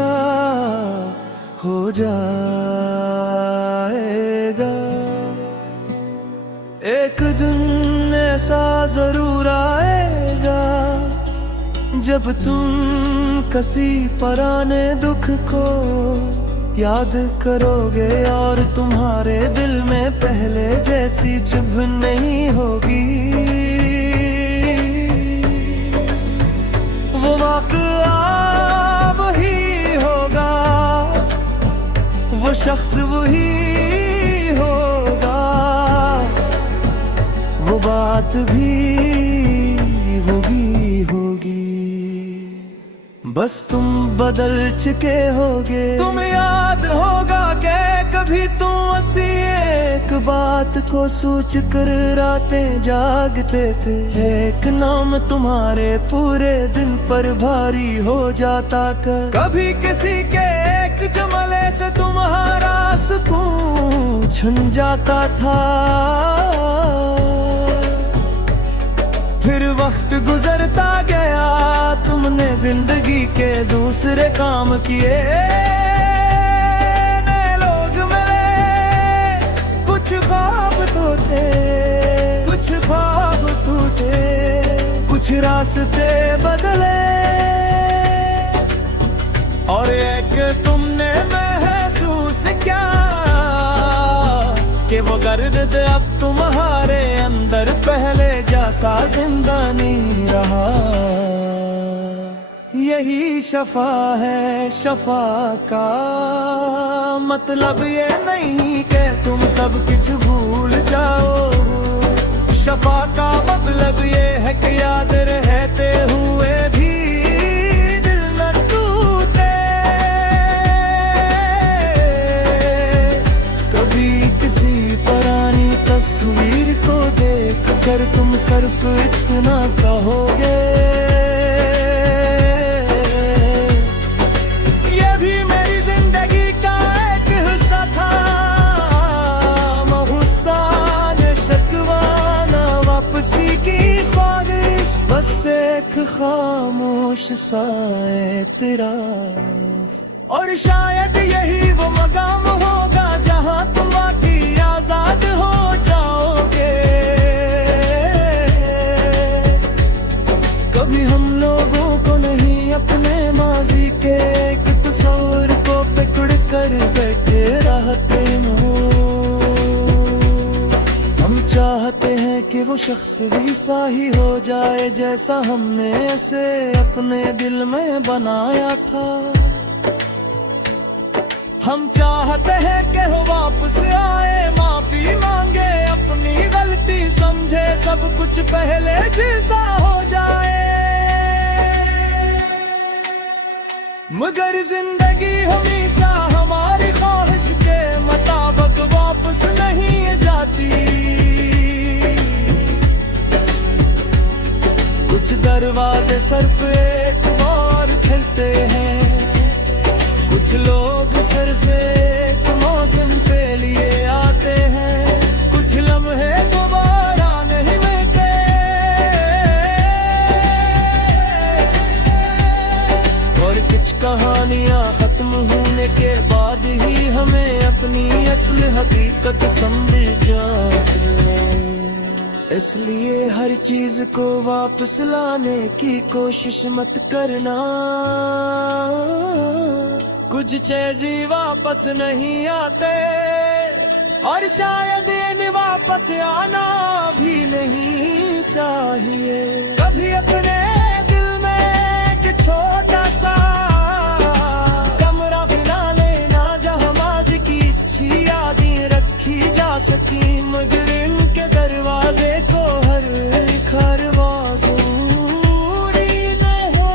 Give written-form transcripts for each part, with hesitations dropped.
का हो जाएगा। एक दिन ऐसा जरूर आएगा जब तुम किसी पुराने दुख को याद करोगे और तुम्हारे दिल में पहले जैसी चुभ नहीं होगी। वो वाक़या वही होगा, वो शख्स वही होगा, वो बात भी वही होगी। बस तुम बदल चुके होगे। तुम याद होगा कि कभी तुम ऐसी एक बात को सोच कर रातें जागते थे। एक नाम तुम्हारे पूरे दिन पर भारी हो जाता कर। कभी किसी के एक जुमले से तुम्हारा सुकून छिन जाता था। फिर वक्त गुजरता गया, तुमने जिंदगी के दूसरे काम किए। नए लोग मिले, कुछ ख्वाब तो थे, कुछ ख्वाब टूटे, कुछ रास्ते बदले। और एक तुमने महसूस किया कि वो दर्द अब तुम्हारे अंदर पहले जैसा जिंदा नहीं रहा। यही शफा है, शफा का मतलब ये नहीं कि तुम सब कुछ भूल जाओ। शफा का मतलब ये है कि याद रहते हुए भी दिल न टूटे। कभी किसी पुरानी तस्वीर को देख कर तुम सिर्फ इतना कहोगे, ये भी मेरी जिंदगी का एक हिस्सा था। महुसान शकवाना वापसी की ख्वाहिश, बस एक खामोश सा एतराफ। और शायद यही वो मकाम होगा जहां तुम बाकी आजाद हो जाओगे। कभी हम लोगों को नहीं अपने माजी के एक तस्वीर को पकड़ कर बैठे रहते हो। हम चाहते हैं कि वो शख्स वैसा ही हो जाए जैसा हमने उसे अपने दिल में बनाया था। हम चाहते हैं कि वो वापस आए, माफी मांगे, अपनी गलती समझे, सब कुछ पहले जैसा हो जाए। मगर जिंदगी हमेशा हमारी ख्वाहिश के मुताबिक वापस नहीं जाती। कुछ दरवाजे सिर्फ एक बार खुलते हैं, कुछ लोग सिर्फ एक मौसम पे लिए आते हैं, कुछ लम्हे दोबारा नहीं मिलते। और कुछ कहानियां खत्म होने के बाद ही हमें अपनी असल हकीकत समझ जाती है। इसलिए हर चीज को वापस लाने की कोशिश मत करना। कुछ चीज़ें वापस नहीं आते और शायद इन्हें वापस आना भी नहीं चाहिए। कभी अपने दिल में एक छोटा सा कमरा बना लेना जहाँ माज़ी की अच्छी यादें रखी जा सकी। मगर इनके दरवाजे को हर खरवाज़ूरी न हो।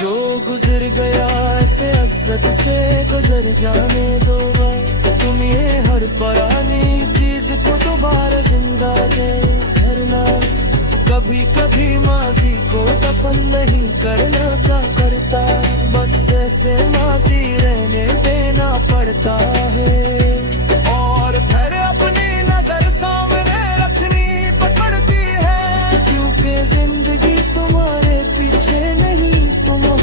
जो गुजर गया ऐसे इज्जत से गुजर जाने दो भाई। तुम ये हर पुरानी चीज को दोबारा जिंदा दे करना। कभी कभी माजी को दफन नहीं करना क्या करता, बस ऐसे माजी रहने देना पड़ता है। और फिर अपनी नजर सामने रखनी पड़ती है, क्योंकि जिंदगी तुम्हारे पीछे नहीं तुम्हारे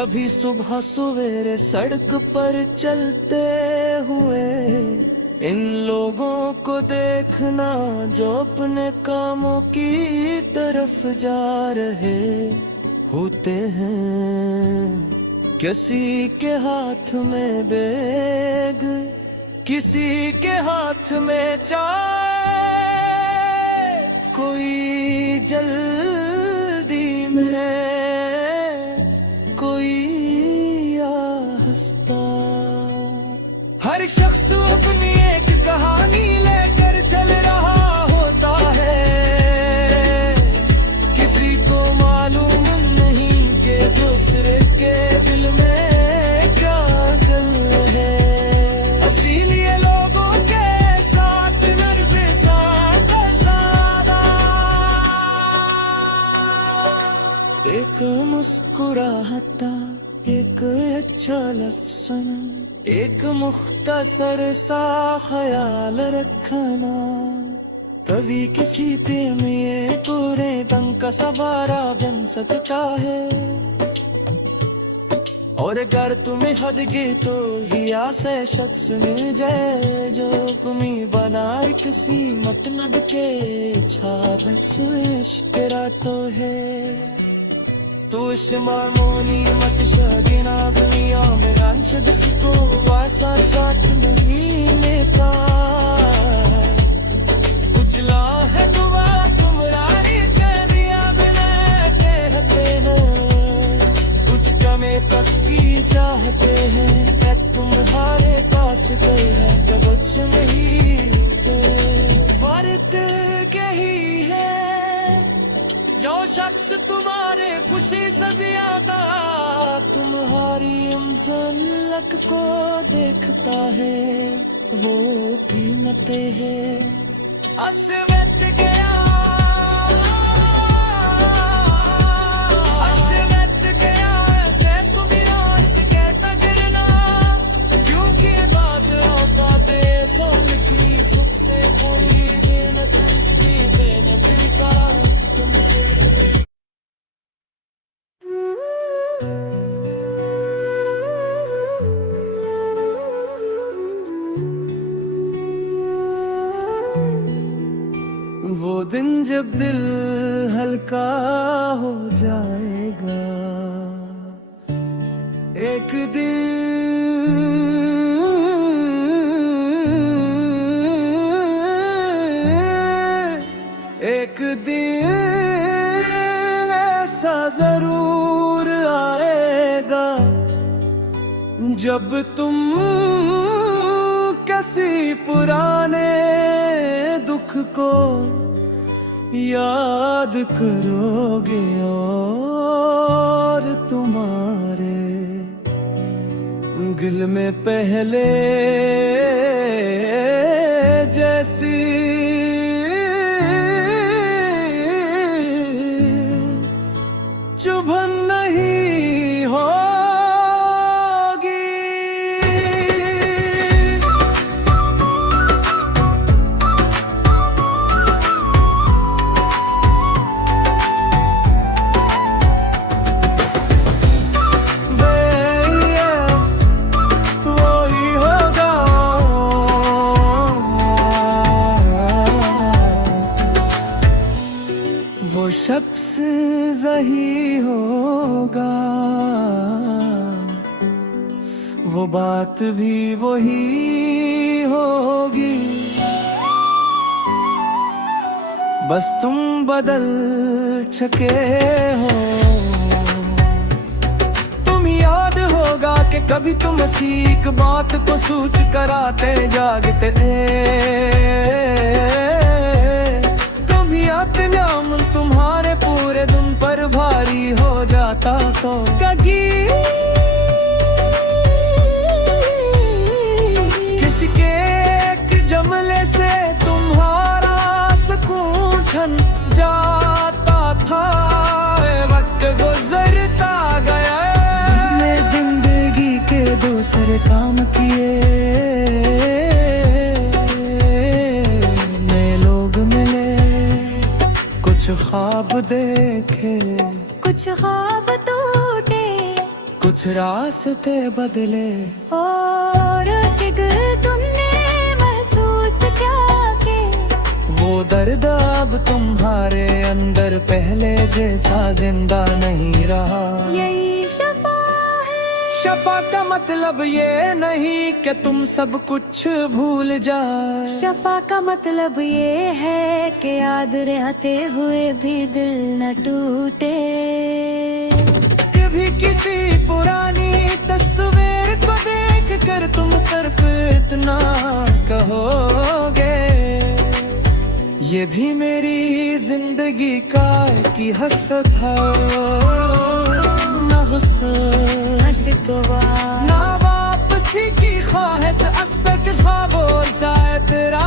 कभी सुबह सवेरे सड़क पर चलते हुए इन लोगों को देखना जो अपने कामों की तरफ जा रहे होते हैं। किसी के हाथ में बैग, किसी के हाथ में चाय, कोई जल्दी में, कोई आहिस्ता। हर शख्स अपनी एक कहानी लेकर चल रहा होता है। किसी को मालूम नहीं कि दूसरे के दिल में क्या गल है। इसीलिए लोगों के साथ नरमे सादा एक मुस्कुराहटा, एक अच्छा लफ्ज़, एक मुख्तसर सा ख्याल रखना। कभी किसी दिन ये पूरे दम का सवारा बन सकता है। और अगर तुम्हें हदगे तो हिया से शख्स मिल जाए जो तुम्हें बना किसी मतलब के छाबस तेरा तो है। तू इस मामूली मत शबिना दुनिया में अंश दस को वासा साथ नहीं का उजला है दुआ तुम्हारी तेरिया बिना कहते हैं। कुछ कमे पक्की चाहते हैं तुम्हारे पास गए हैं जब कुछ नहीं फर्क यही है। जो शख्स तुम्हारे खुशी से ज्यादा तुम्हारी अमजलक को देखता है वो भी नते है। असवत गया वो दिन जब दिल हल्का हो जाएगा, एक दिन ऐसा जरूर आएगा जब तुम किसी पुराने दुख को याद करोगे और तुम्हारे दिल में पहले जैसी चुभन नहीं हो। शख्स सही होगा, वो बात भी वही होगी, बस तुम बदल चुके हो। तुम याद होगा कि कभी तुम सीख बात को सोच कर आते जागते थे। नाम तुम्हारे पूरे दिन पर भारी हो जाता तो किसी के एक जमले से तुम्हारा सुकून छन जाता था। वक्त गुजरता गया, मैं जिंदगी के दूसरे काम किए, नए लोग मिले, कुछ ख्वाब देखे, कुछ ख्वाब टूटे, कुछ रास्ते बदले और तुमने महसूस क्या के वो दर्द अब तुम्हारे अंदर पहले जैसा जिंदा नहीं रहा। यही शफा है। शफा का मतलब ये नहीं कि तुम सब कुछ भूल जाए। शफा का मतलब ये है कि याद रहते हुए भी दिल न टूटे। कभी किसी पुरानी तस्वीर को देख कर तुम सिर्फ इतना कहोगे, ये भी मेरी जिंदगी का की हसरत है। ना गुस्सा ना वापसी की ख्वाहिश, असद ख्वाबों जाए तेरा।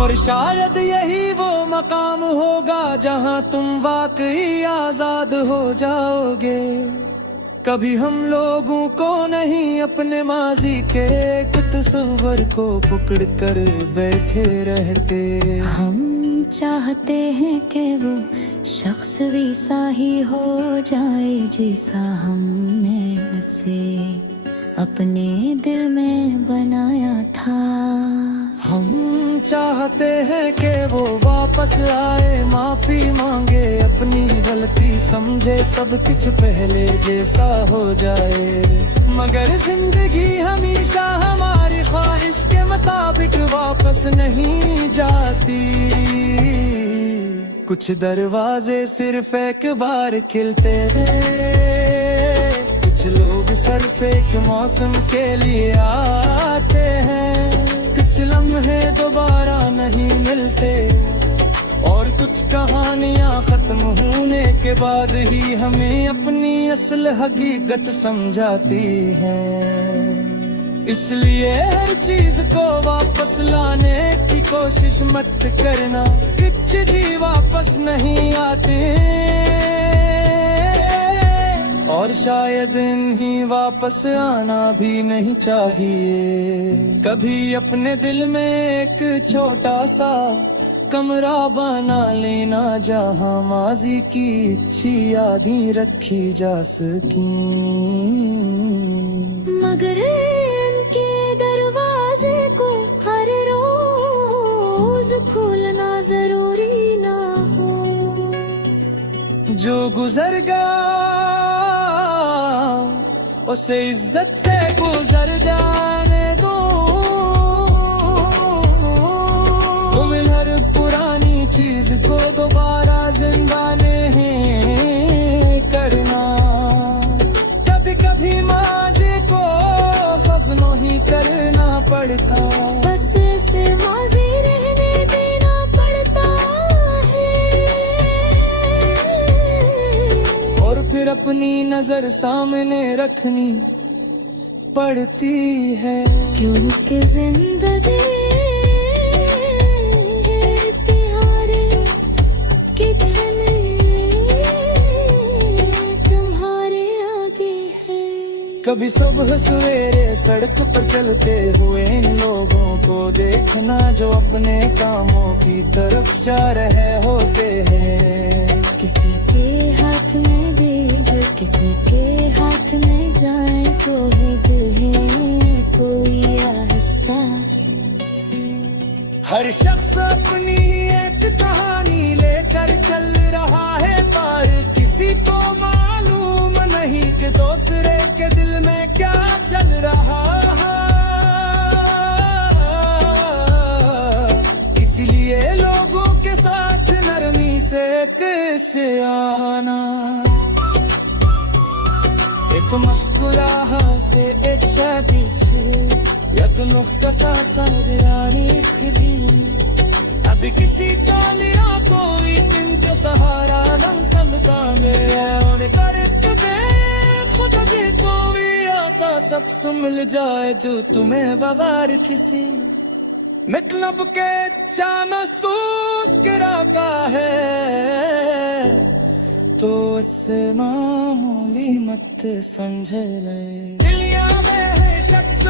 और शायद यही वो मकाम होगा जहां तुम वाकई आजाद हो जाओगे। कभी हम लोगों को नहीं अपने माजी के एक तस्वर को पकड़ कर बैठे रहते। हम चाहते हैं कि वो शख्स वैसा ही हो जाए जैसा हमने उसे अपने दिल में बनाया था। हम चाहते हैं कि वो वापस आए, माफी मांगे, अपनी गलती समझे, सब कुछ पहले जैसा हो जाए। मगर जिंदगी हमेशा हमारी ख्वाहिश के मुताबिक वापस नहीं जाती। कुछ दरवाजे सिर्फ एक बार खिलते हैं, कुछ लोग सिर्फ एक मौसम के लिए आते हैं, कुछ लम्हे दोबारा नहीं मिलते, और कुछ कहानियां खत्म होने के बाद ही हमें अपनी असल हकीकत समझाती हैं। इसलिए हर चीज को वापस लाने की कोशिश मत करना, कुछ जी वापस नहीं आते, और शायद इन्हीं वापस आना भी नहीं चाहिए। कभी अपने दिल में एक छोटा सा कमरा बना लेना जहां माजी की अच्छी यादें रखी जा सकी। मगर उनके दरवाजे को हर रोज खोलना जरूरी ना हो। जो गुजर गया उसे इज्जत से गुजर जाने दो। तुम हर पुरानी चीज को दोबारा जिंदा नहीं करना। कभी कभी माजी को खत्म ही करना पड़ता, बस से माजी रहने देना पड़ता है। और फिर अपनी नजर सामने रखनी पड़ती है, क्योंकि जिंदगी कभी सुबह सवेरे सड़क पर चलते हुए इन लोगों को देखना जो अपने कामों की तरफ जा रहे होते हैं। किसी के हाथ में बेगर, किसी के हाथ में जाए, कोई दिल है कोई आहिस्ता। हर शख्स अपनी एक कहानी लेकर चल रहा है, पर किसी को मालूम नहीं कि दूसरे के दिल में क्या चल रहा है। इसलिए लोगों के साथ नरमी से कैसे आना, एक मुस्कुराहट एक शादी से यक नुख्ता सारी खदी। अब किसी का लिया कोई दिन का सहारा न समता में कर खुद से कोई आशा शख्स मिल जाए जो तुम्हें बगैर किसी मतलब के चा महसूस कराता है, तो उससे मामूली मत समझ रहे। दिलिया में है शख्स